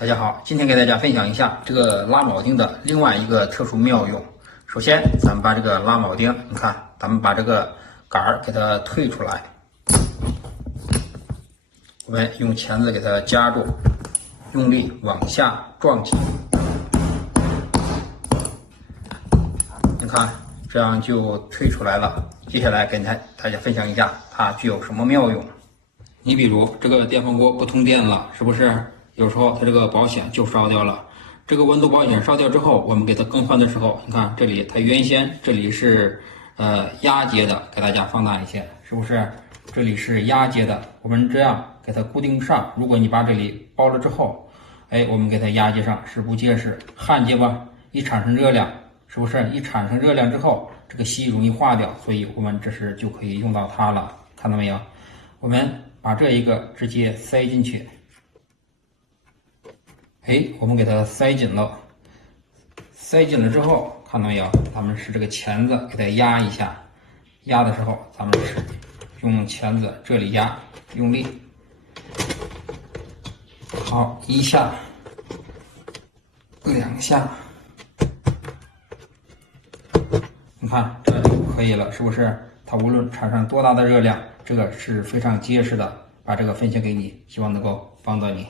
大家好，今天给大家分享一下这个拉铆钉的另外一个特殊妙用。首先，咱们把这个拉铆钉，你看，咱们把这个杆儿给它退出来，我们用钳子给它夹住，用力往下撞击，你看，这样就退出来了。接下来跟大家分享一下它具有什么妙用。你比如这个电饭锅不通电了，是不是？有时候它这个保险就烧掉了，这个温度保险烧掉之后，我们给它更换的时候，你看这里它原先这里是压接的，给大家放大一些，是不是？这里是压接的，我们这样给它固定上。如果你把这里包了之后，我们给它压接上是不结实，焊接吧，一产生热量，是不是？一产生热量之后，这个锡容易化掉，所以我们这时就可以用到它了，看到没有？我们把这一个直接塞进去。我们给它塞紧了，塞紧了之后，看到没有？咱们是这个钳子给它压一下，压的时候咱们是用钳子这里压，用力，好，一下，两下，你看这就可以了，是不是？它无论产生多大的热量，这个是非常结实的。把这个分享给你，希望能够帮到你。